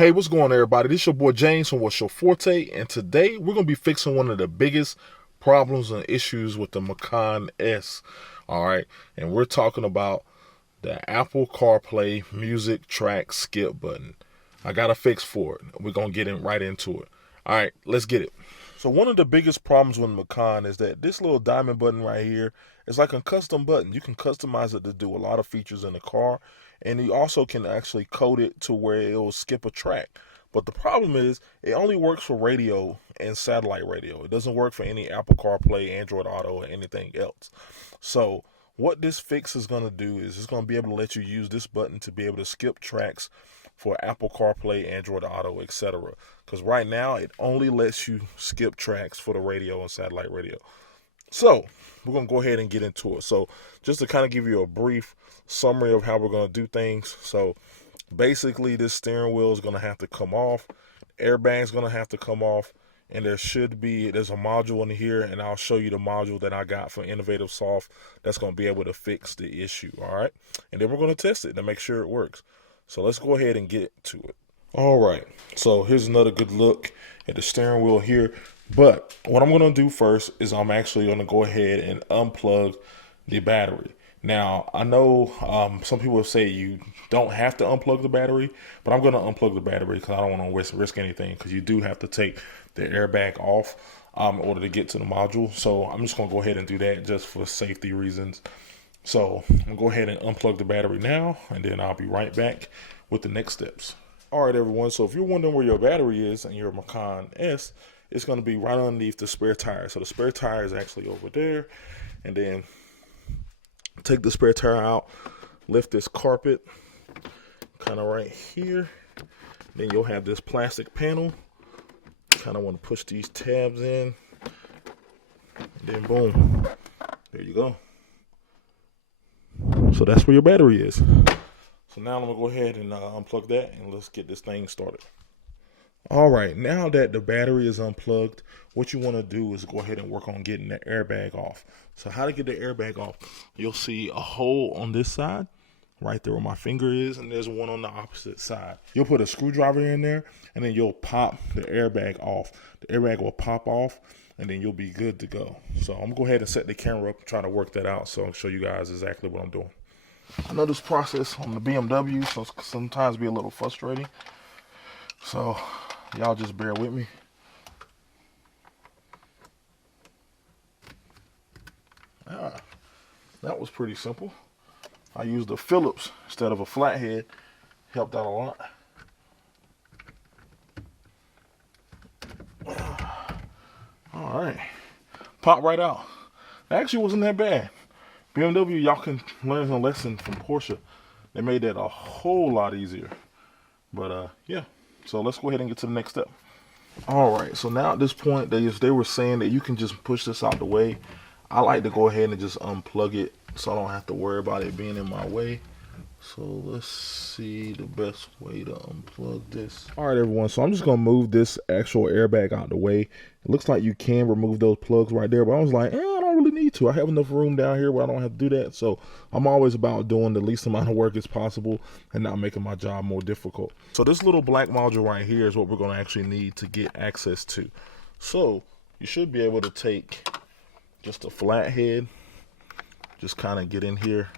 Hey, what's going on, everybody? This is your boy James from What's Your Forte, and today we're going to be fixing one of the biggest problems and issues with the Macan S. All right, and we're talking about the Apple CarPlay music track skip button. I got a fix for it. We're going to get right into it. All right, let's get it. So one of the biggest problems with Macan is that this little diamond button right here is like a custom button. You can customize it to do a lot of features in the car, and you also can actually code it to where it will skip a track. But the problem is it only works for radio and satellite radio. It doesn't work for any Apple CarPlay, Android Auto, or anything else. So what this fix is going to do is it's going to be able to let you use this button to be able to skip tracks for Apple CarPlay, Android Auto, etc. Because right now it only lets you skip tracks for the radio and satellite radio. So we're going to go ahead and get into it. So just to kind of give you a brief summary of how we're going to do things. So basically this steering wheel is going to have to come off. Airbag is going to have to come off. And there's a module in here, and I'll show you the module that I got from Innovative Soft that's going to be able to fix the issue, all right? And then we're going to test it to make sure it works. So let's go ahead and get to it. All right, so here's another good look at the steering wheel here. But what I'm going to do first is I'm actually going to go ahead and unplug the battery. Now, I know some people say you don't have to unplug the battery, but I'm going to unplug the battery because I don't want to risk anything, because you do have to take the airbag off in order to get to the module. So I'm just going to go ahead and do that just for safety reasons. So I'm going to go ahead and unplug the battery now, and then I'll be right back with the next steps. All right, everyone. So if you're wondering where your battery is in your Macan S, it's going to be right underneath the spare tire. So the spare tire is actually over there. And then take the spare tire out, lift this carpet kind of right here. Then you'll have this plastic panel. Kind of want to push these tabs in. And then boom, there you go. So that's where your battery is. So now I'm going to go ahead and unplug that, and let's get this thing started. All right, now that the battery is unplugged, what you want to do is go ahead and work on getting the airbag off. So how to get the airbag off? You'll see a hole on this side, right there where my finger is, and there's one on the opposite side. You'll put a screwdriver in there, and then you'll pop the airbag off. The airbag will pop off, and then you'll be good to go. So I'm going to go ahead and set the camera up and try to work that out, so I'll show you guys exactly what I'm doing. I know this process on the BMW, so sometimes be a little frustrating. So y'all just bear with me. That was pretty simple. I used a Phillips instead of a flathead. Helped out a lot. All right. Pop right out. It actually wasn't that bad. BMW, y'all can learn a lesson from Porsche. They made that a whole lot easier. But yeah, so let's go ahead and get to the next step. All right, so now at this point, they were saying that you can just push this out the way. I like to go ahead and just unplug it so I don't have to worry about it being in my way. So let's see the best way to unplug this. All right, everyone, so I'm just gonna move this actual airbag out the way. It looks like you can remove those plugs right there, but I was like, I don't really need to. I have enough room down here where I don't have to do that. So I'm always about doing the least amount of work as possible and not making my job more difficult. So this little black module right here is what we're gonna actually need to get access to. So you should be able to take just a flathead, just kind of get in here.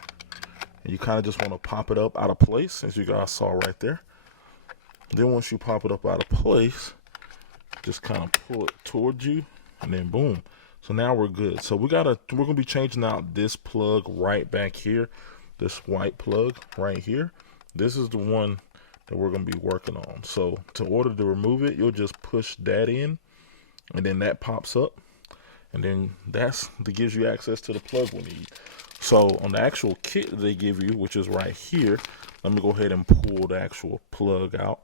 And you kind of just want to pop it up out of place, as you guys saw right there. Then once you pop it up out of place, just kind of pull it towards you, and then boom. So now we're good. So we're gonna be changing out this plug right back here, this white plug right here. This is the one that we're gonna be working on. So in order to remove it, you'll just push that in, and then that pops up, and then that gives you access to the plug we need. So on the actual kit that they give you, which is right here, let me go ahead and pull the actual plug out.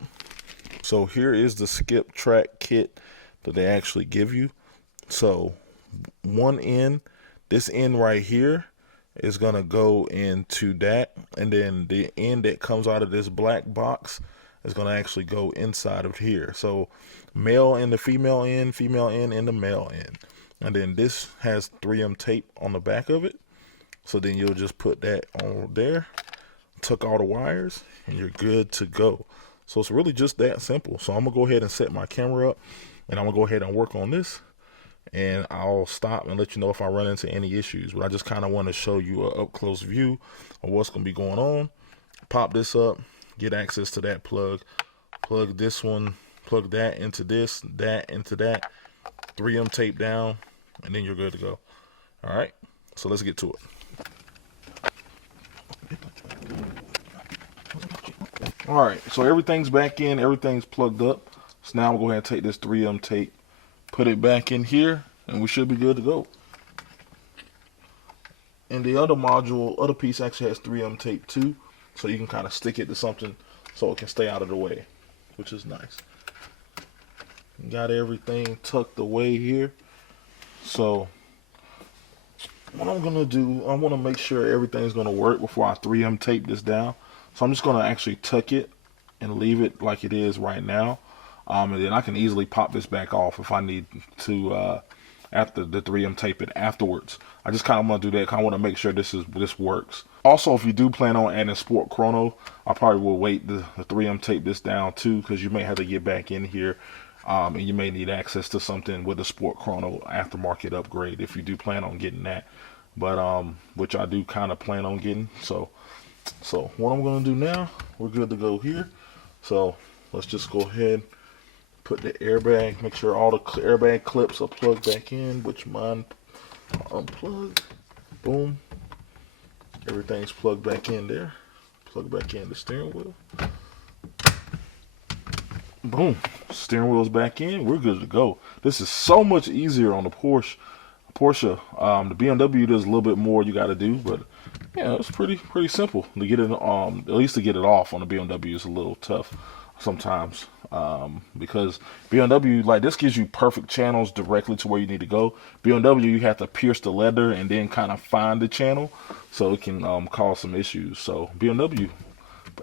So here is the skip track kit that they actually give you. So one end, this end right here is gonna go into that, and then the end that comes out of this black box is gonna actually go inside of here. So male and the female end and the male end. And then this has 3M tape on the back of it. So then you'll just put that on there, tuck all the wires, and you're good to go. So it's really just that simple. So I'm gonna go ahead and set my camera up, and I'm gonna go ahead and work on this, and I'll stop and let you know if I run into any issues. But I just kind of want to show you an up close view of what's gonna be going on. Pop this up, get access to that plug, plug this one, plug that into this, that into that, 3M tape down, and then you're good to go. All right, so let's get to it. All right, so everything's back in, everything's plugged up. So now I'm gonna go ahead and take this 3M tape, put it back in here, and we should be good to go. And the other module, other piece actually has 3M tape too, so you can kind of stick it to something so it can stay out of the way, which is nice. Got everything tucked away here. So what I'm gonna do, I want to make sure everything's gonna work before I 3M tape this down. So I'm just gonna actually tuck it and leave it like it is right now, and then I can easily pop this back off if I need to after the 3M tape it afterwards. I just kind of want to do that. I want to make sure this works. Also, if you do plan on adding sport chrono, I probably will wait the 3M tape this down too, because you may have to get back in here, and you may need access to something with a sport chrono aftermarket upgrade if you do plan on getting that. But which I do kind of plan on getting. So what I'm gonna do now, we're good to go here. So let's just go ahead, put the airbag, make sure all the airbag clips are plugged back in, which mine are unplugged. Boom. Everything's plugged back in there. Plug back in the steering wheel. Boom. Steering wheel's back in. We're good to go. This is so much easier on the Porsche. The BMW, there's a little bit more you got to do, but yeah, it's pretty simple to get it. At least to get it off on the BMW is a little tough sometimes, because BMW, like, this gives you perfect channels directly to where you need to go. BMW, you have to pierce the leather and then kind of find the channel, so it can cause some issues. So BMW,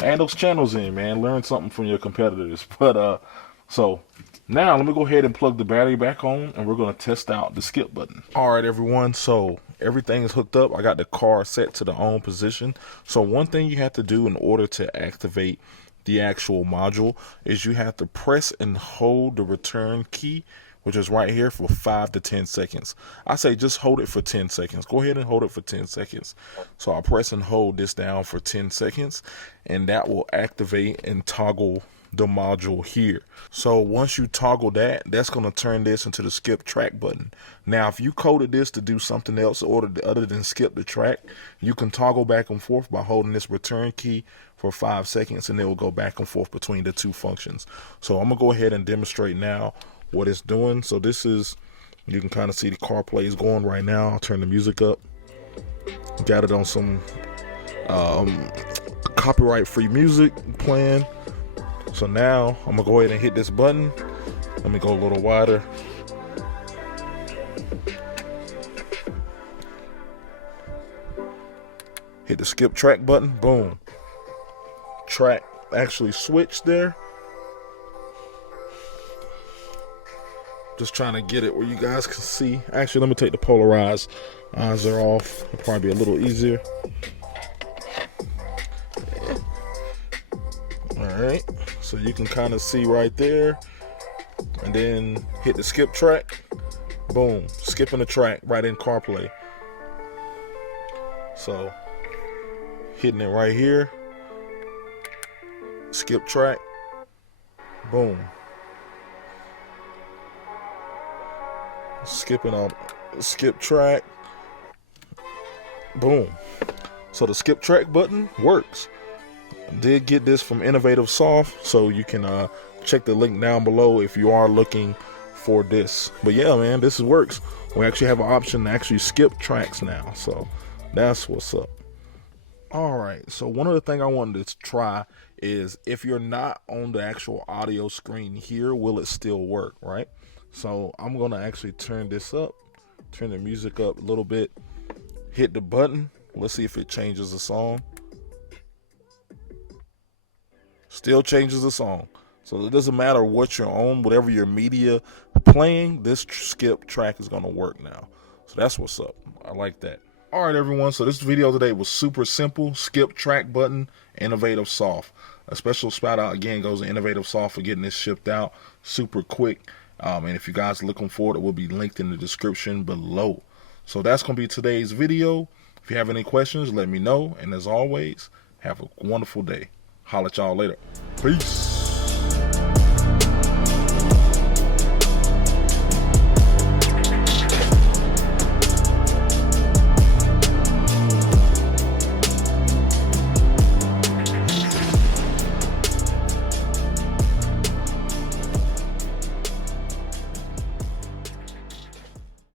add those channels in, man. Learn something from your competitors. But so now let me go ahead and plug the battery back on, and we're going to test out the skip button. All right, everyone. So everything is hooked up. I got the car set to the on position. So one thing you have to do in order to activate the actual module is you have to press and hold the return key, which is right here, for 5 to 10 seconds. I say just hold it for 10 seconds. Go ahead and hold it for 10 seconds. So I'll press and hold this down for 10 seconds, and that will activate and toggle the module here. So once you toggle that, that's going to turn this into the skip track button. Now, if you coded this to do something else other than skip the track, you can toggle back and forth by holding this return key for 5 seconds, and it will go back and forth between the two functions. So I'm gonna go ahead and demonstrate now what it's doing. So this is, you can kind of see the CarPlay is going right now. I'll turn the music up. Got it on some copyright free music playing. So now I'm gonna go ahead and hit this button. Let me go a little wider. Hit the skip track button. Boom. Track actually switched there. Just trying to get it where you guys can see. Actually, let me take the polarized eyes are off. It'll probably be a little easier. Alright, so you can kind of see right there, and then hit the skip track. Boom, skipping the track right in CarPlay. So hitting it right here, skip track, boom, skipping up, skip track, boom. So the skip track button works. Did get this from Innovative Soft, so you can check the link down below if you are looking for this. But yeah, man, this works. We actually have an option to actually skip tracks now, so that's what's up. All right, so one of the things I wanted to try is if you're not on the actual audio screen here, will it still work, right? So I'm gonna actually turn this up, turn the music up a little bit, hit the button. Let's see if it changes the song. Still changes the song. So it doesn't matter what you're on, whatever your media playing, this skip track is gonna work now. So that's what's up. I like that. All right, everyone. So this video today was super simple. Skip track button, Innovative Soft. A special shout out again goes to Innovative Soft for getting this shipped out super quick. And if you guys are looking for it, it will be linked in the description below. So that's going to be today's video. If you have any questions, let me know. And as always, have a wonderful day. Holla at y'all later. Peace.